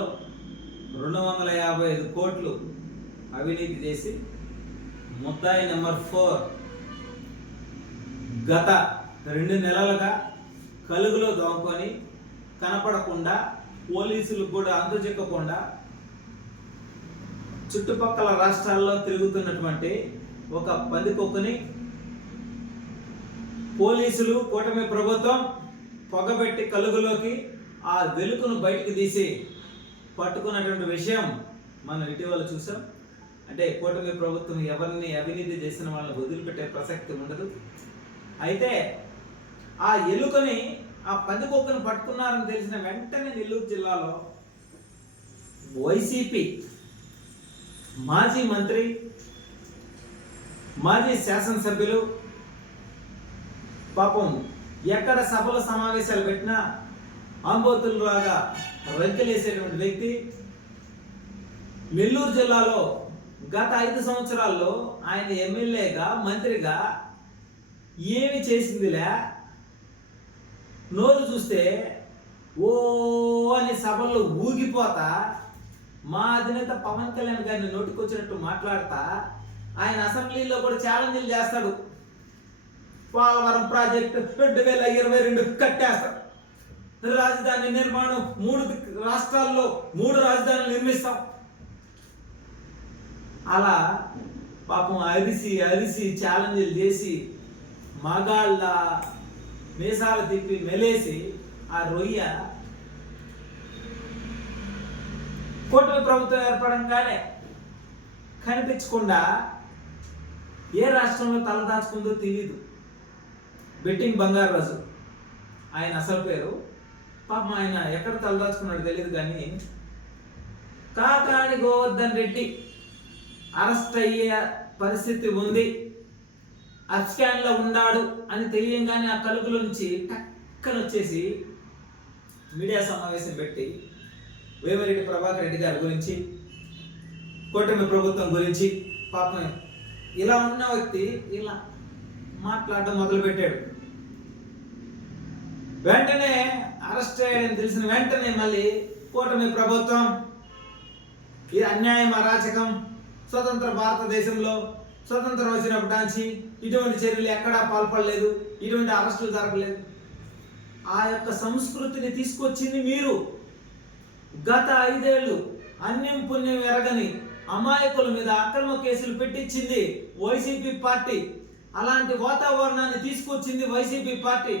జిల్లాలో 255 కోట్లు అవినీతి చేసి ముద్దాయి నెంబర్ 4 గత 2 నెలలుగా కలుగులో దొంగకొని కనపడకుండా పోలీసులకు కూడా అందజెక్కకుండా చుట్టుపక్కల రాష్ట్రాల్లో తిరుగుతున్నటువంటి ఒక పందికొక్కుని పోలీసులు కూటమి ప్రభుత్వం పొగబెట్టి కలుగులోకి ఆ వెలుగును బయటికి తీసి పట్టుకున్నటువంటి విషయం మనం ఇటీవల చూసాం. అంటే కూటమి ప్రభుత్వం ఎవరిని అవినీతి చేసిన వాళ్ళని వదిలిపెట్టే ప్రసక్తి ఉండదు. అయితే ఆ ఎలుకని ఆ పందికొక్కుని పట్టుకున్నారని తెలిసిన వెంటనే నెల్లూరు జిల్లాలో వైసీపీ మాజీ మంత్రి మాజీ శాసనసభ్యులు పాపం ఎక్కడ సభల సమావేశాలు పెట్టినా ఆంబోతుల్లాగా రంకెలేసేటువంటి వ్యక్తి నెల్లూరు జిల్లాలో గత 5 సంవత్సరాల్లో ఆయన ఎమ్మెల్యేగా మంత్రిగా ఏమి చేసిందిలే, నోరు చూస్తే ఓ అని సభల్లో ఊగిపోతా మా అధినేత పవన్ కళ్యాణ్ గారిని నోటికొచ్చినట్టు మాట్లాడతా ఆయన అసెంబ్లీలో కూడా ఛాలెంజ్లు చేస్తాడు. పోలవరం ప్రాజెక్టు 2022 కట్టేస్తాం, రాజధాని నిర్మాణం 3 రాష్ట్రాల్లో 3 రాజధానులు నిర్మిస్తాం. అలా పాపం అరిసి ఛాలెంజ్లు చేసి మగాళ్ళ మీసాలు తిప్పి మెలేసి ఆ రొయ్య కూటమి ప్రభుత్వం ఏర్పడంగానే కనిపించకుండా ఏ రాష్ట్రంలో తలదాచుకుందో తెలియదు. బెట్టింగ్ బంగారాజు ఆయన అసలు పేరు. పాపం ఆయన ఎక్కడ తలదాచుకున్నాడో తెలియదు కానీ కాకాని గోవర్ధన్ రెడ్డి అరెస్ట్ అయ్యే పరిస్థితి ఉంది, అబ్స్కాండ్లో ఉన్నాడు అని తెలియంగానే ఆ కలుగుల నుంచి టక్కన వచ్చేసి మీడియా సమావేశం పెట్టి వేమిరెడ్డి ప్రభాకర్ రెడ్డి గారి గురించి కూటమి ప్రభుత్వం గురించి పాపం ఇలా ఉన్న వ్యక్తి ఇలా మాట్లాడడం మొదలుపెట్టాడు. వెంటనే అరెస్ట్ అయ్యాడని తెలిసిన వెంటనే మళ్ళీ కూటమి ప్రభుత్వం ఇది అన్యాయం, అరాచకం, స్వతంత్ర భారతదేశంలో స్వతంత్రం వచ్చినప్పటి నుంచి ఇటువంటి చర్యలు ఎక్కడా పాల్పడలేదు, ఇటువంటి అరెస్టులు జరగలేదు. ఆ యొక్క సంస్కృతిని తీసుకొచ్చింది మీరు. గత 5 ఏళ్ళు అన్యం పుణ్యం ఎరగని అమాయకుల మీద అక్రమ కేసులు పెట్టించింది వైసీపీ పార్టీ. అలాంటి వాతావరణాన్ని తీసుకొచ్చింది వైసీపీ పార్టీ.